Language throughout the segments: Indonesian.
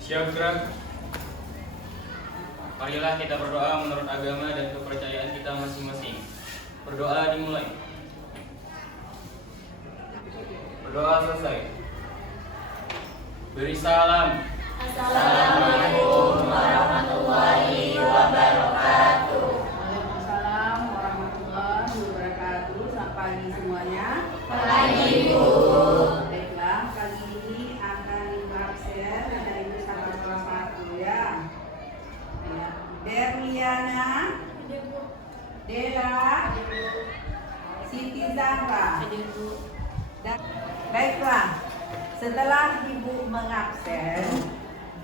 Siap gerak. Marilah kita berdoa menurut agama dan kepercayaan kita masing-masing. Berdoa dimulai. Berdoa selesai. Beri salam. Assalamualaikum warahmatullahi wabarakatuh. Waalaikumsalam warahmatullahi wabarakatuh. Selamat pagi semuanya. Pagi, Bu. Baiklah, kali ini akan Ibu absen. Ada Ibu sama kelas 1 ya. Derliana, Dela, Siti Zahra. Baiklah, setelah Ibu mengabsen,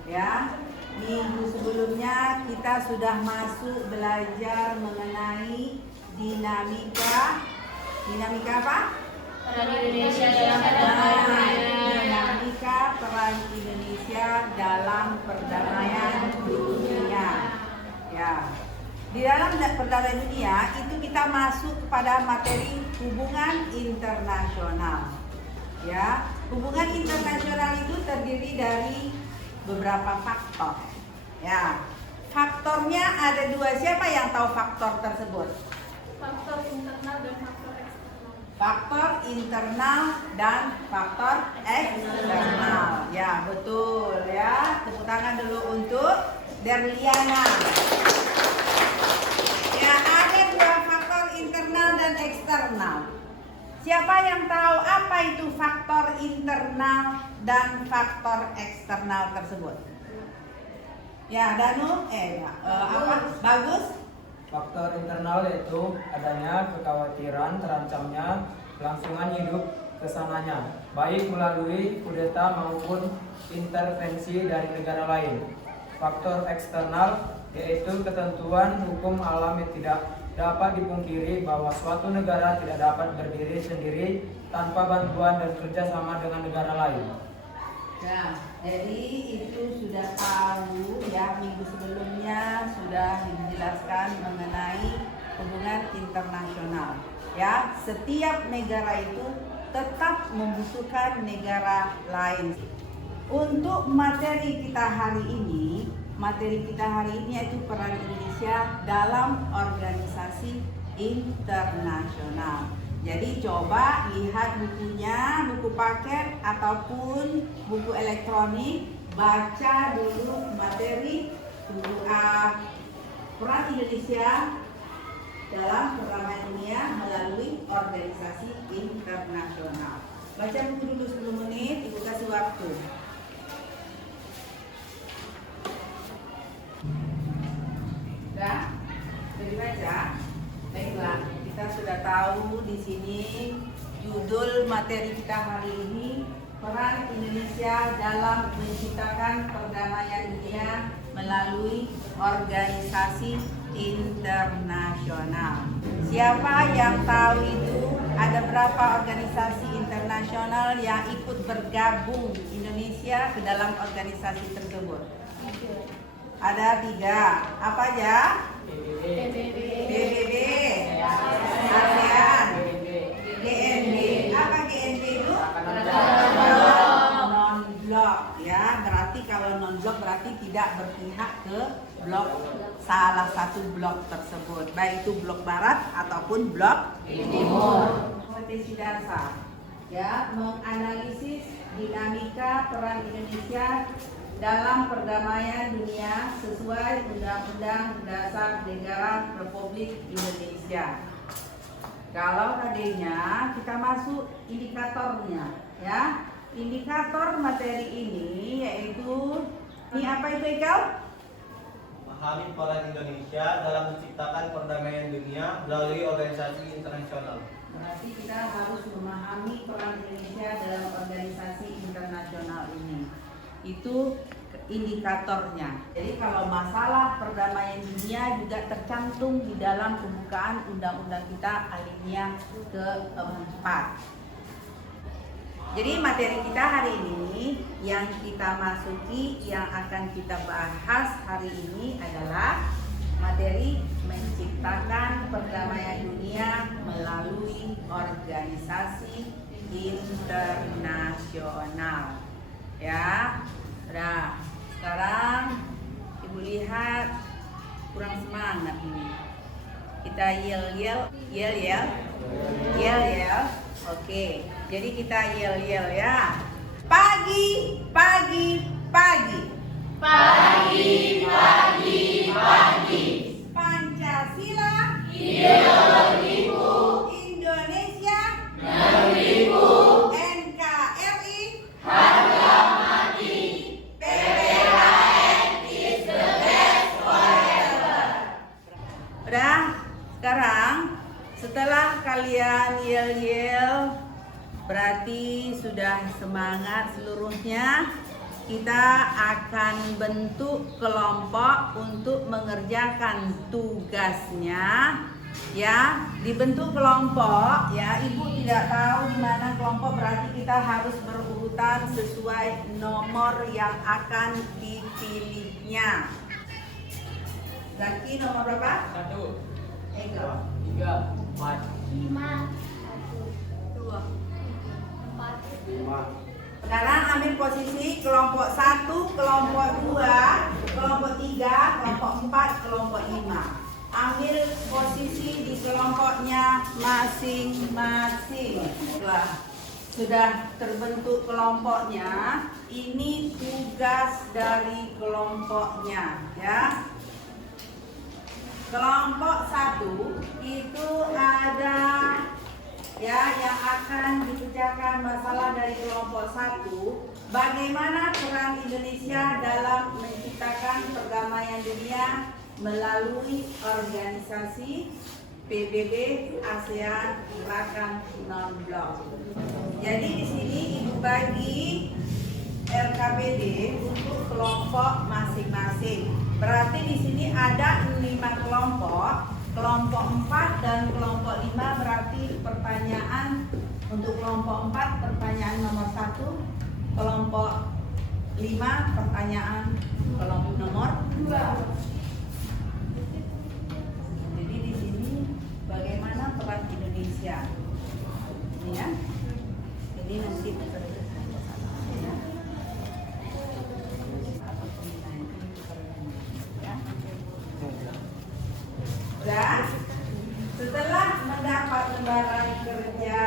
ya, minggu sebelumnya kita sudah masuk belajar mengenai dinamika apa? Peran Indonesia dalam perdamaian. Dinamika peran Indonesia dalam perdamaian dunia. Ya. Di dalam perdamaian dunia itu kita masuk kepada materi hubungan internasional. Ya, hubungan internasional itu terdiri dari beberapa faktor. Ya, faktornya ada 2. Siapa yang tahu faktor tersebut? Faktor internal dan faktor eksternal. Faktor internal dan faktor eksternal. Ya, betul ya. Tepuk tangan dulu untuk Derliana. Ya, ada 2 faktor internal dan eksternal. Siapa yang tahu apa itu faktor internal dan faktor eksternal tersebut? Ya, Danu, Bagus? Faktor internal yaitu adanya kekhawatiran terancamnya kelangsungan hidup kesananya, baik melalui kudeta maupun intervensi dari negara lain. Faktor eksternal yaitu ketentuan hukum alam yang tidak dapat dipungkiri bahwa suatu negara tidak dapat berdiri sendiri tanpa bantuan dan kerjasama dengan negara lain. Ya, jadi itu sudah tahu ya, minggu sebelumnya sudah dijelaskan mengenai hubungan internasional. Ya, setiap negara itu tetap membutuhkan negara lain. Untuk materi kita hari ini yaitu peran Indonesia dalam organisasi internasional. Jadi coba lihat bukunya, buku paket ataupun buku elektronik, baca dulu materi peran Indonesia dalam perdamaian dunia melalui organisasi internasional. Baca buku dulu 10 menit, Ibu kasih waktu. Sudah? Sudah dibaca? Baiklah, kita sudah tahu di sini judul materi kita hari ini, peran Indonesia dalam menciptakan perdamaian dunia melalui organisasi internasional. Siapa yang tahu itu? Ada berapa organisasi internasional yang ikut bergabung Indonesia ke dalam organisasi tersebut? Ada 3. Apa aja? PBB, ASEAN, GNB. Apa GNB itu? Non-blok ya. Berarti kalau non-blok berarti tidak berpihak ke blok salah satu blok tersebut, baik itu blok barat ataupun blok timur. Kompetensi dasar ya, menganalisis dinamika peran Indonesia dalam perdamaian dunia sesuai Undang-Undang Dasar Negara Republik Indonesia. Kalau tadinya kita masuk indikatornya ya. Indikator materi ini yaitu apa itu Ikal? Memahami peran Indonesia dalam menciptakan perdamaian dunia melalui organisasi internasional. Berarti kita harus memahami peran Indonesia dalam organisasi internasional ini. Itu indikatornya. Jadi kalau masalah perdamaian dunia juga tercantum di dalam pembukaan undang-undang kita alinea ke-4. Jadi materi kita hari ini yang kita masuki, yang akan kita bahas hari ini adalah materi menciptakan perdamaian dunia melalui organisasi internasional. Ya, nah Sekarang Ibu lihat kurang semangat ini. Kita yel. Oke, jadi kita yel ya. Pagi. Pancasila ideologiku, Indonesia negeriku, NKRI harga mati, PPKN is the best forever. Udah, sekarang setelah kalian yel berarti sudah semangat seluruhnya. Kita akan bentuk kelompok untuk mengerjakan tugasnya. Ya, dibentuk kelompok ya. Ibu tidak tahu di mana kelompok, berarti kita harus berurutan sesuai nomor yang akan dipilihnya. Zaki nomor berapa? 1, Ego. 3, 4. 5, 2. 4, Sekarang ambil posisi kelompok 1, kelompok 2, kelompok 3, kelompok 4, kelompok 5. Ambil posisi di kelompoknya masing-masing. Sudah terbentuk kelompoknya, ini tugas dari kelompoknya ya. Kelompok 1 itu ada ya yang akan dikerjakan masalah dari kelompok 1, bagaimana peran Indonesia dalam menciptakan perdamaian dunia melalui organisasi PBB, ASEAN, Gerakan Non-Blok. Jadi di sini Ibu bagi RKPD untuk kelompok masing-masing. Berarti di sini ada 5 kelompok. Kelompok 4 dan kelompok 5 berarti pertanyaan untuk kelompok 4 pertanyaan nomor 1, kelompok 5 pertanyaan kelompok nomor 2. Jadi di sini bagaimana peran Indonesia? Ini ya. Ini nanti dan setelah mendapat lembaran kerja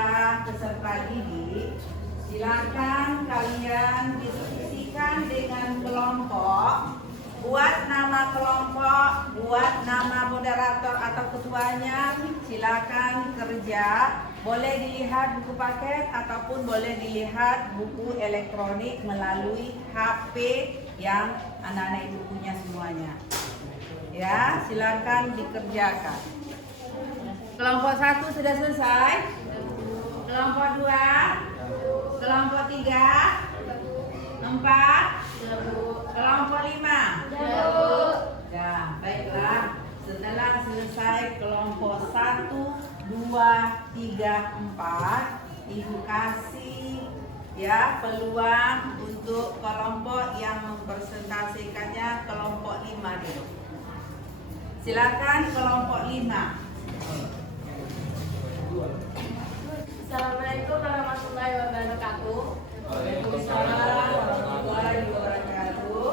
peserta didik, silakan kalian diskusikan dengan kelompok, buat nama kelompok, buat nama moderator atau ketuanya, silakan kerja. Boleh dilihat buku paket ataupun boleh dilihat buku elektronik melalui HP yang anak-anak ibu punya semuanya. Ya, silakan dikerjakan. Kelompok 1 sudah selesai. Kelompok 2, kelompok 3, 4, kelompok 5. Ya, baiklah. Setelah selesai kelompok 1, 2, 3, 4, Ibu kasih ya peluang untuk kelompok yang mempresentasikannya kelompok 5 dulu. Silakan kelompok 5. Assalamualaikum warahmatullahi wabarakatuh. Waalaikumsalam warahmatullahi wabarakatuh.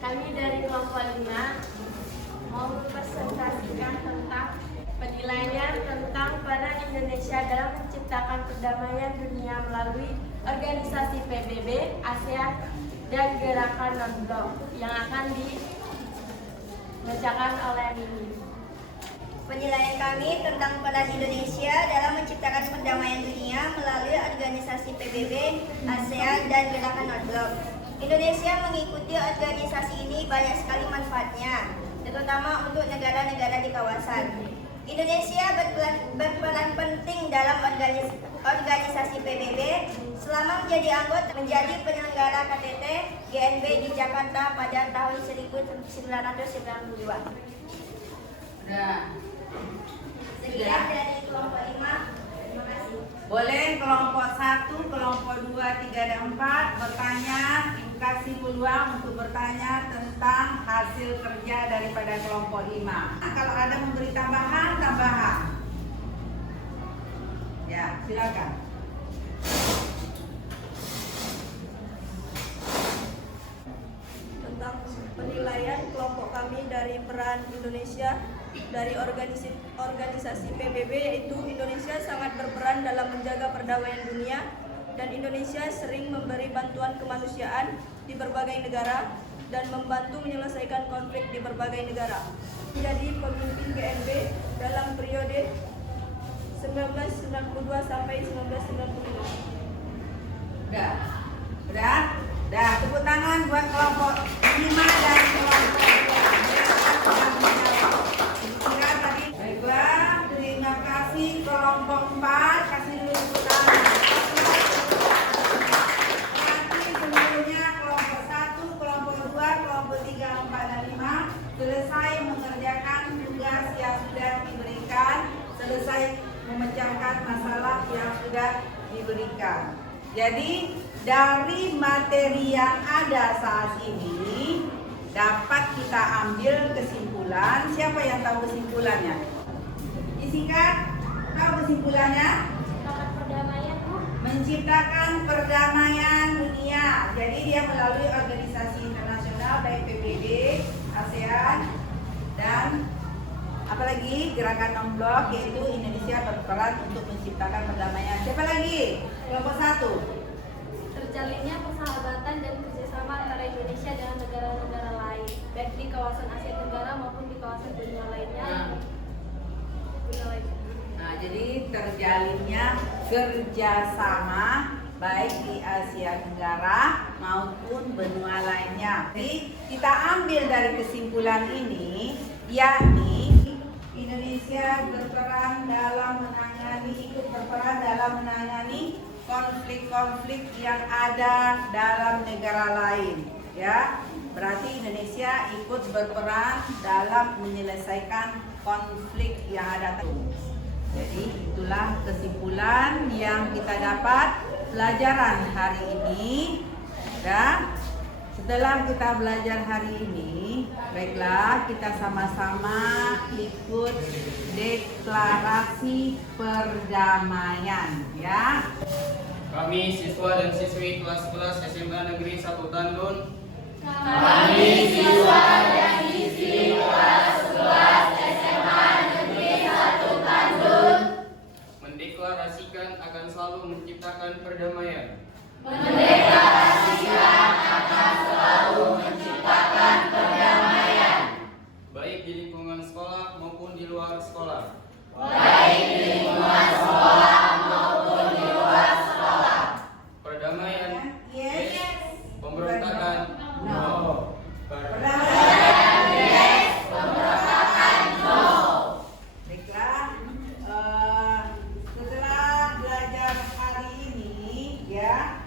Kami dari kelompok 5 mau mempresentasikan tentang penilaian tentang peran Indonesia dalam menciptakan perdamaian dunia melalui organisasi PBB, ASEAN, dan Gerakan Non-Blok yang akan dibacakan oleh Mimi. Penilaian kami tentang peran Indonesia dalam menciptakan perdamaian dunia melalui organisasi PBB, ASEAN, dan Gerakan Non-Blok. Indonesia mengikuti organisasi ini banyak sekali manfaatnya, terutama untuk negara-negara di kawasan. Indonesia berperan penting dalam organisasi PBB selama menjadi anggota menjadi penyelenggara KTT GNB di Jakarta pada tahun 1992. Nah, Sekian dari kelompok 5. Terima kasih. boleh kelompok 1, kelompok 2, 3, dan 4 bertanya. Ibu kasih peluang untuk bertanya tentang hasil kerja daripada kelompok 5. Kalau ada memberi tambahan. Ya, silakan. Tentang peran Indonesia dari organisasi PBB, yaitu Indonesia sangat berperan dalam menjaga perdamaian dunia dan Indonesia sering memberi bantuan kemanusiaan di berbagai negara dan membantu menyelesaikan konflik di berbagai negara. Menjadi pemimpin GMB dalam periode 1992 sampai 1995. Udah, tepuk tangan buat kelompok 5 dan kelompok 2. Baiklah, terima kasih kelompok 4, kasih dulu tepuk tangan. Nanti seluruhnya kelompok 1, kelompok 2, kelompok 3, 4, dan 5 selesai mengerjakan tugas yang sudah diberikan, selesai memecahkan masalah yang sudah diberikan. Jadi dari materi yang ada saat ini dapat kita ambil kesimpulan. Siapa yang tahu kesimpulannya? Disingkat, tahu kesimpulannya? Menciptakan perdamaian dunia. Jadi dia melalui organisasi internasional baik PBB, ASEAN, dan apalagi gerakan non-blok, yaitu Indonesia berperan untuk menciptakan perdamaian. Siapa lagi? Kelompok 1. Terjalinnya persahabatan dan kerjasama antara Indonesia dengan negara-negara lain, baik di kawasan Asia Tenggara maupun di kawasan dunia lainnya. Nah, jadi terjalinnya kerjasama baik di Asia Tenggara maupun benua lainnya. Jadi kita ambil dari kesimpulan ini, yakni Indonesia ikut berperan dalam menangani konflik-konflik yang ada dalam negara lain, ya. Berarti Indonesia ikut berperan dalam menyelesaikan konflik yang ada. Jadi itulah kesimpulan yang kita dapat pelajaran hari ini, ya. Setelah kita belajar hari ini, baiklah kita sama-sama ikut deklarasi perdamaian, ya. Kami siswa dan siswi kelas-kelas SMA Negeri 1 Tandun. Kami siswa dan siswi kelas-kelas SMA Negeri 1 Tandun Mendeklarasikan akan selalu menciptakan perdamaian. Baik di lingkungan sekolah maupun di luar sekolah. Perdamaian, yes. Pemberontakan, no. Perdamaian, yes. Pemberontakan, no. Baiklah, setelah belajar hari ini, ya,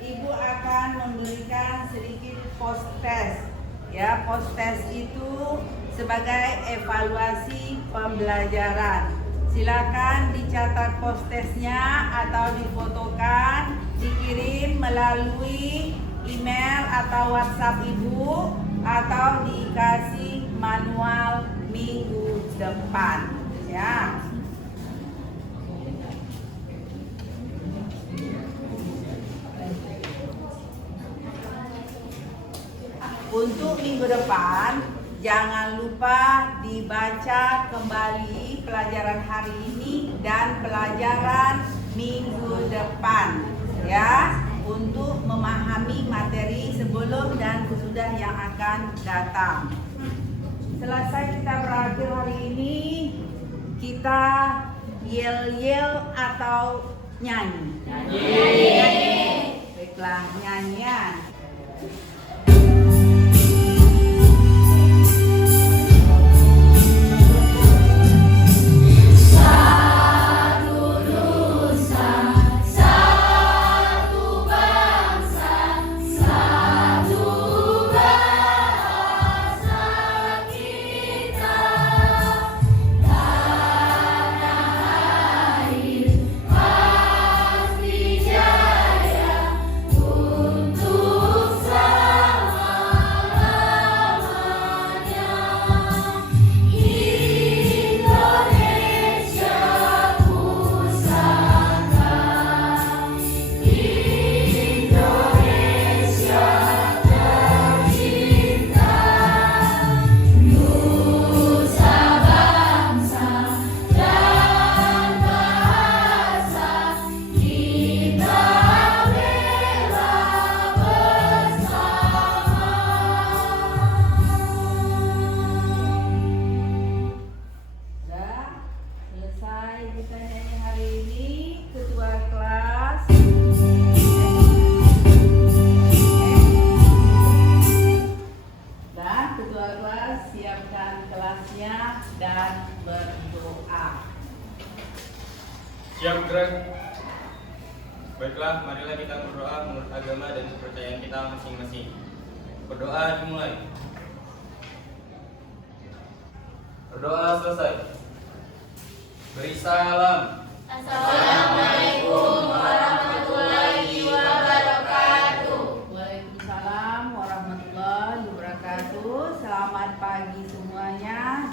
Ibu akan memberikan sedikit post test. Ya, post test itu sebagai evaluasi pembelajaran. Silakan dicatat post testnya atau difotokan, dikirim melalui email atau WhatsApp Ibu, atau dikasih manual minggu depan, ya. Untuk minggu depan, jangan lupa dibaca kembali pelajaran hari ini dan pelajaran minggu depan, ya, untuk memahami materi sebelum dan sesudah yang akan datang. Selesai kita berakhir hari ini, kita yel-yel atau nyanyi? Nyanyi. Baiklah, nyanyian. Untuk Siap gerak. Baiklah, marilah kita berdoa menurut agama dan kepercayaan kita masing-masing. Berdoa dimulai. Berdoa selesai. Beri salam. Assalamualaikum warahmatullahi wabarakatuh. Waalaikumsalam warahmatullahi wabarakatuh. Selamat pagi semuanya.